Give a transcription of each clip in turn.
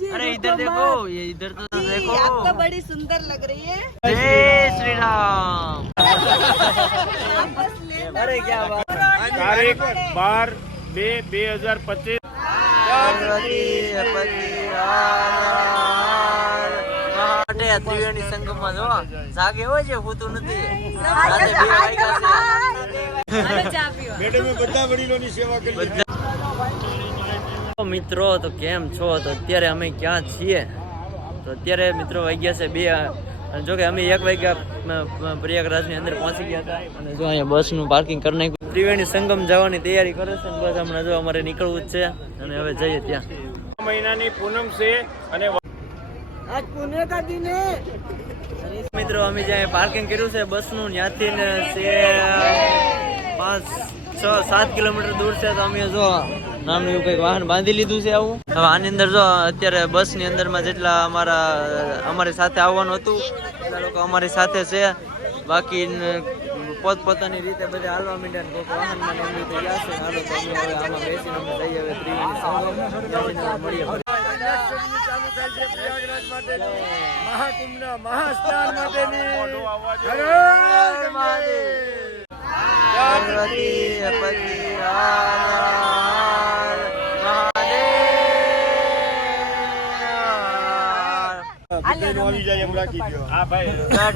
जी। अरे इधर देखो, ये इधर तो देखो, आपको बड़ी सुंदर लग रही है। जय श्री राम। अरे क्या बात। तारीख 12/2/2025 ત્રિવેણી સંગમમાં જો જાગે હોય છે હોતું નથી. મિત્રો તો કેમ છો? તો અત્યારે અમે ક્યાં છીએ? તો અત્યારે મિત્રો વાગ્યા છે 2 અને જો કે અમે 1 વાગ્યા પ્રયાગરાજની અંદર પહોંચી ગયા હતા અને જો અહીંયા બસનું પાર્કિંગ કરી નાખ્યું. ત્રિવેણી સંગમ જવાની તૈયારી કરે છે. બસ હમણાં જો અમારે નીકળવું જ છે અને હવે જઈએ ત્યાં. મહિનાની પૂનમ છે અને आज पुणे का दिन है। મિત્રો અમે જ્યાં પાર્કિંગ કર્યું છે બસનું ત્યાંથી ને છે 5-6-7 કિલોમીટર દૂર છે. તો અમે જો નાનું એવું કંઈક વાહન બાંધી લીધું છે આવું. હવે આની અંદર જો અત્યારે બસની અંદરમાં જેટલા અમારી સાથે આવવાનું હતું એટલા લોકો અમારી સાથે છે. બાકી પોતપોતાની રીતે બધે હાલવા માંડ્યા ને કોઈ વાહનમાં નોંધી થઈ ગયા છે. હાલો તો અમે હવે આમાં બેસીને અમે જઈએ હવે ત્રિવેણી સંગમ મળીએ. મહાકુંભના મહાસ્નાન માટેની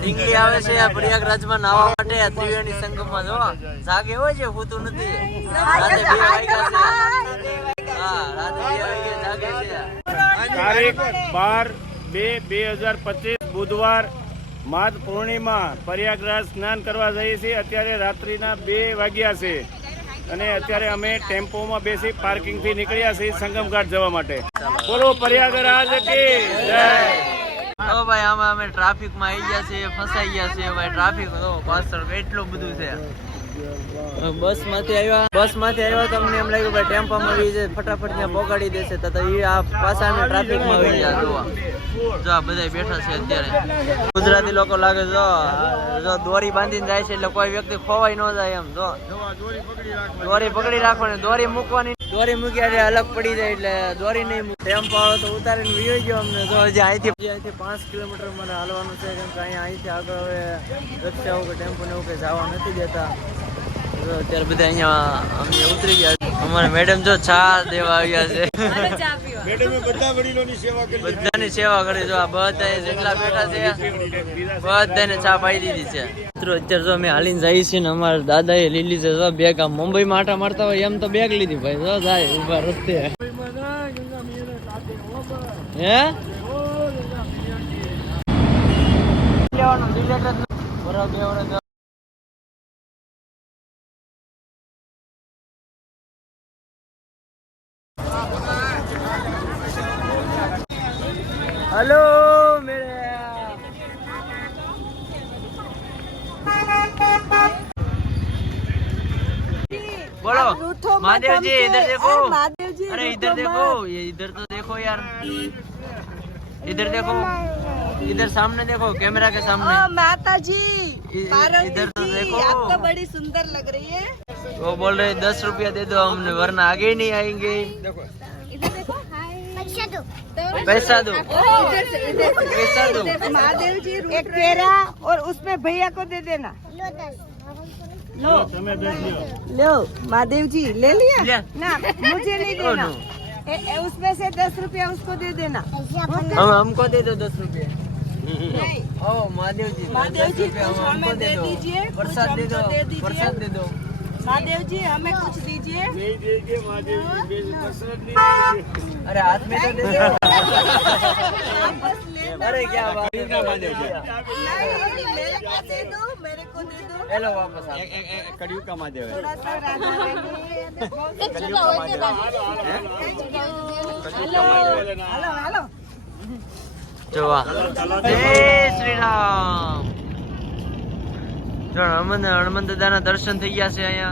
ઢીંગલી આવે છે પ્રયાગરાજમાં નાહવા માટે. ત્રિવેણી સંગમમાં જો જાગે હોય છે હોતું નથી. રાતે 2 વાગ્યા છે. હા, રાતે 2 વાગ્યા જાગે છે. તારીખ 12/2/2025 બુધવાર માઘ પૂર્ણિમા પ્રયાગરાજ સ્નાન કરવા જઈએ છીએ. અત્યારે રાત્રિના 2 વાગ્યા છે અને અત્યારે અમે ટેમ્પોમાં બેસી પાર્કિંગથી નીકળ્યા છીએ સંગમ ઘાટ જવા માટે. બોલો પ્રયાગરાજ કી જય. ઓ ભાઈ આમાં અમે ટ્રાફિકમાં આવી ગયા છે, ફસાઈ ગયા છે ભાઈ. ટ્રાફિક પાછળ એટલું બધું છે. બસમાંથી આવ્યા તો અમને એમ લાગ્યું ભાઈ ટેમ્પોમાં આવી જાય ફટાફટ ત્યાં પહોંચાડી દેશે. તો એ આ પાછા અમે ટ્રાફિકમાં આવી ગયા. જો આ બધા બેઠા છે અત્યારે. ગુજરાતી લોકો લાગે જો દોરી બાંધીને જાય છે એટલે કોઈ વ્યક્તિ ખોવાઈ ન જાય. એમ જો દોરી પકડી રાખવાની, દોરી મૂકવાની. દોરી મૂકી એટલે અલગ પડી જાય એટલે દોરી નહીં મૂકે. ટેમ્પો આવે તો ઉતારીને વીયો ગયો અમને. જો હજી અહીંથી 5 કિલોમીટર મને હાલવાનું છે કેમ કે અહીંથી આગળ હવે રિક્ષા કે ટેમ્પો ને એવું કંઈ જવા નથી દેતા. અત્યારે બધા અહીંયા અમે ઉતરી ગયા. અમારે મેડમ જો ચા દેવા આવ્યા છે. બધાની સેવા કરી. જો આ બધા જેટલા બેઠા છે બધાને ચા પાઈ દીધી છે. મિત્રો અત્યારે જો અમે હાલીને જઈએ છીએ ને અમારા દાદાએ લીધી છે જો બેગ. આમ મુંબઈમાં આટા મારતા હોય એમ તો બેગ લીધી ભાઈ. જો જાય ઉભા રસ્તે. હે લેવાનું બરાબર. हेलो मेरे बोलो महादेव जी इधर देखो। महादेव जी अरे इधर देखो, ये इधर तो देखो यार. इधर देखो, इधर सामने देखो, कैमरा के सामने. माता जी इधर तो देखो, आपको बड़ी सुंदर लग रही है। वो बोल रहे 10 रुपया दे दो हमने वरना आगे ही नहीं आएंगे. इधर देखो, पैसा दो, पैसा दो। महादेव जी एक तेरा और उसमें भैया को दे देना। लो लो महादेव जी ले लिया ना, मुझे नहीं देना। उसमें से 10 रुपया उसको दे देना। हमको दे दो 10 रुपया. ओ महादेव जी हमको दे दीजिए, प्रसाद दे दो, प्रसाद दे दो. महादेव जी हमें कुछ दीजिए। अरे हाथ में तो दे दो. अरे क्या बात है महादेव जी. मेरे को दे दो, मेरे को दे दो। हेलो वापस कड़ियों का महादेव है. थोड़ा सा राजा कड़ियों का महादेव है. हेलो हेलो જોવા. જય શ્રી રામ. જો હનુમાન દાદાના દર્શન થઈ ગયા છે અહીંયા.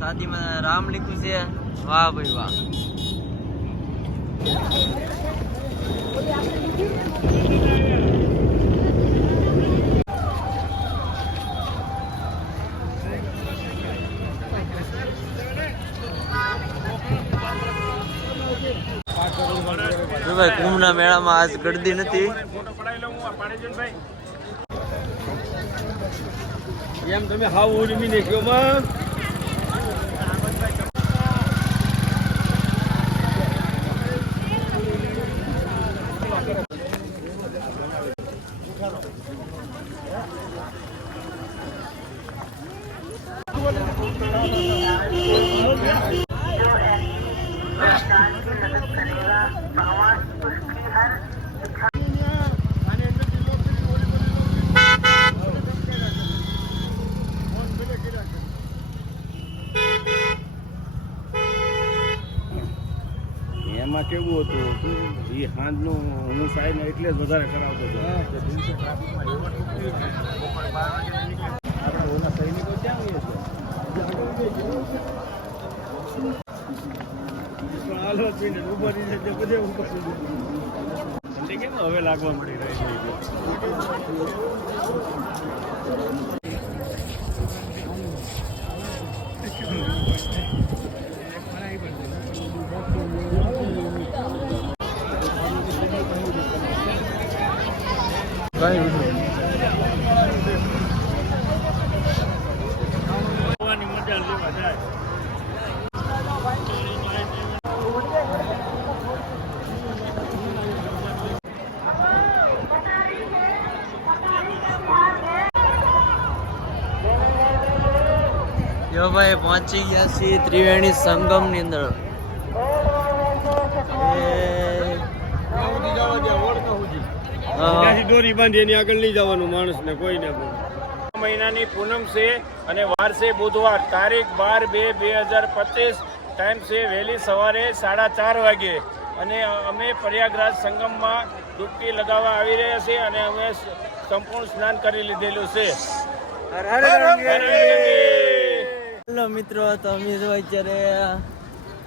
સાદીમાં રામ લખ્યું છે. વાહ ભાઈ વાહ. ભાઈ કુંભના મેળામાં આજ ગળદી નથી. ફોટો પડાવી લઉં હું પાડી દઉં ભાઈ. એમ તમે હાવ ઉડમી ને કયો માં એમાં કેવું હતું એ હાંજનું હું સાહેબ એટલે જ વધારે કરાવતો હતો. આપણા ઓલા સૈનિકો ક્યાં હોય છે? કેમ હવે લાગવા મળી રહી છે? મજા લેવા જાય. જો ભાઈ પહોંચી ગયા છીએ ત્રિવેણી સંગમ ની અંદર. દોરી બાંધી એની આગળ નહીં જવાનું માણસને કોઈને. મહિનાની પૂનમ છે અને વાર છે બુધવાર, તારીખ 12/2/2025. ટાઈમ છે વહેલી સવારે 4:30 વાગે અને અમે પ્રયાગરાજ સંગમમાં ડૂબકી લગાવવા આવી રહ્યા છીએ અને અમે સંપૂર્ણ સ્નાન કરી લીધેલું છે. હેલો મિત્રો, તો અમે જો અત્યારે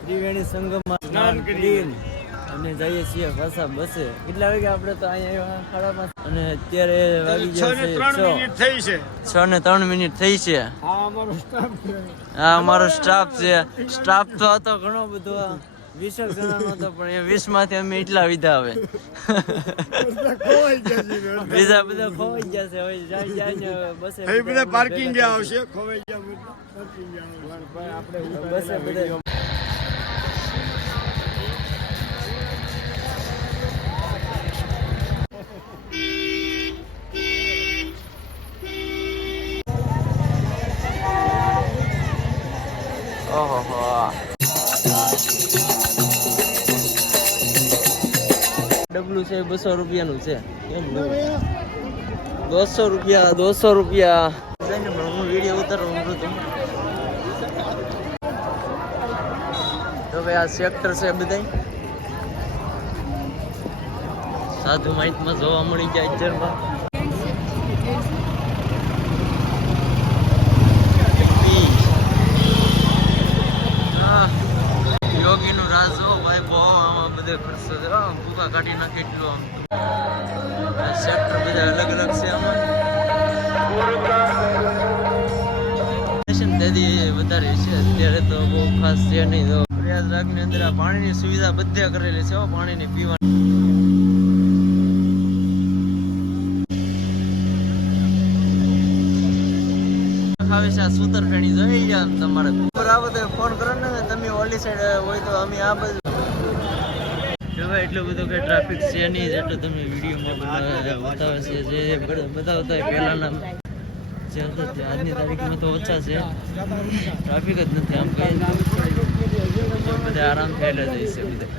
ત્રિવેણી સંગમમાં સ્નાન કરી અને જઈએ છીએ પાછા બસે. કેટલા વાગે આપણે તો અહીંયા 5:30 અને અત્યારે વાગી ગયા છે 6:03 મિનિટ થઈ છે. હા અમારો સ્ટાફ છે. સ્ટાફ તો હતો ઘણો બધો, 20 જણાનો હતો, પણ એ 20 માંથી અમે એટલા વિધા હવે. બીજા બધા ખોવાઈ ગયા છે. હવે જાય બસે બધા પાર્કિંગ આવશે. ખોવાઈ ગયા બસે બધા. ડબલું છે 200 રૂપિયાનું છે. 200 રૂપિયા 200 રૂપિયા. હું વિડીયો ઉતારવા માંગુ છું. તો ભાઈ આ સેક્ટર છે બધા સાધુ માહિતમાં જોવા મળી જાય જરમાં. યોગીનું રાજ હો ભાઈ, બહુ આમાં બધે ખર્ચો છે. ભૂકા કાઢી નાખે એટલું. આમ સેક્ટર બધા અલગ અલગ છે. આમાં દાદી વધારે છે અત્યારે તો બહુ ખાસ છે નહીં. તો પ્રયાગરાજની અંદર આ પાણીની સુવિધા બધે કરેલી છે. પાણીની પીવાની આવે છે. આ સૂતર ફેણી જોઈ ગયા તમારે બરાબર તો ફોન કરો ને. તમે ઓલી સાઈડ હોય તો અમે આ બાજુ. જો ભાઈ એટલું બધું કઈ ટ્રાફિક છે નહીં જેટલું તમે વિડીયોમાં બતાવે છે. જે બતાવતા હોય પહેલાના જે હતા આજની તારીખમાં તો ઓછા છે. ટ્રાફિક જ નથી આમ કઈ. બધા આરામથી હાલ્યા જાય છે બધા.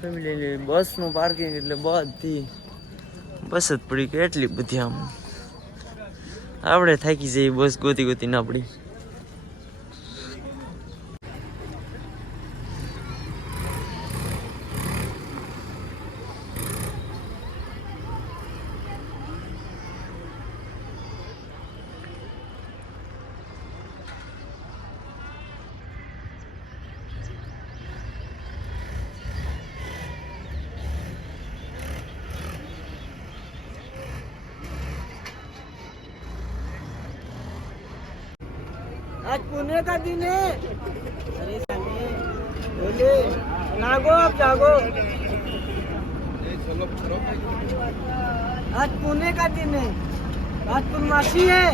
ફેમિલી બસનું પાર્કિંગ એટલે બધી બસ જ પડી કે એટલી બધી. આમ આપણે થાકી જઈએ બસ ગોતી ગોતી ના પડી. आज पुणे का दिन है. अरे बोले नागो आप जागो आज पुणे का दिन है आज पूर्णमासी है